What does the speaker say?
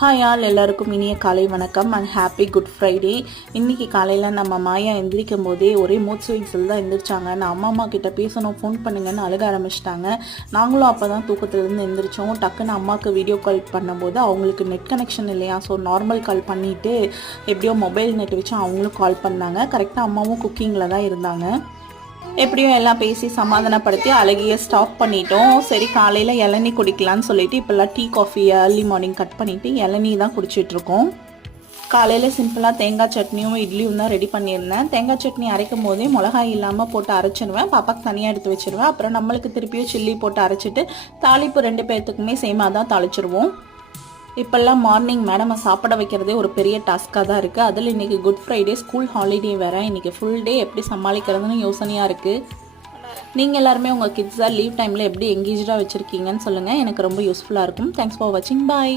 Hi all, எல்லாருக்கும் இனிய காலை வணக்கம் அண்ட் ஹாப்பி குட் ஃப்ரைடே. இன்றைக்கி காலையில் நம்ம மாயா எந்திரிக்கும் போதே ஒரே மூட் ஸ்விங்ஸில் தான் எந்திரிச்சாங்க. நான் அம்மா கிட்ட பேசணும், ஃபோன் பண்ணுங்கன்னு அழுக ஆரம்பிச்சிட்டாங்க. நாங்களும் அப்போ தான் தூக்கத்துலேருந்து எந்திரிச்சோம். டக்குன்னு அம்மாவுக்கு வீடியோ கால் பண்ணும்போது அவங்களுக்கு நெட் கனெக்ஷன் இல்லையா, ஸோ நார்மல் கால் பண்ணிவிட்டு எப்படியோ மொபைல் நெட் வச்சு அவங்களும் கால் பண்ணாங்க. கரெக்டாக அம்மாவும் குக்கிங்கில் தான் இருந்தாங்க. எப்படியும் எல்லாம் பேசி சமாதானப்படுத்தி அழகிய ஸ்டாப் பண்ணிட்டோம். சரி, காலையில் இளநீ குடிக்கலான்னு சொல்லிட்டு இப்போல்லாம் tea coffee early morning cut பண்ணிவிட்டு இளநீ தான் குடிச்சிட்ருக்கோம். காலையில் சிம்பிளாக தேங்காய் சட்னியும் இட்லியும் தான் ரெடி பண்ணியிருந்தேன். தேங்காய் சட்னி அரைக்கும் போதே மிளகாய் இல்லாமல் போட்டு அரைச்சிடுவேன், பாப்பாக்கு தனியாக எடுத்து வச்சுருவேன். அப்புறம் நம்மளுக்கு திருப்பியும் சில்லி போட்டு அரைச்சிட்டு தாளிப்பு 2 பேர்த்துக்குமே சேமாக தான் தாளிச்சிடுவோம். இப்போல்லாம் மார்னிங் மேடமை சாப்பிட வைக்கிறதே ஒரு பெரிய டாஸ்க்காக தான் இருக்குது. அதில் இன்றைக்கி குட் ஃப்ரைடே, ஸ்கூல் ஹாலிடே வேறு. இன்றைக்கி ஃபுல் டே எப்படி சமாளிக்கிறதுன்னு யோசனையாக இருக்குது. நீங்கள் எல்லாருமே உங்கள் கிட்ஸாக லீவ் டைமில் எப்படி எங்கேஜாக வச்சுருக்கீங்கன்னு சொல்லுங்கள், எனக்கு ரொம்ப யூஸ்ஃபுல்லாக இருக்கும். தேங்க்ஸ் ஃபார் வாட்சிங், பாய்.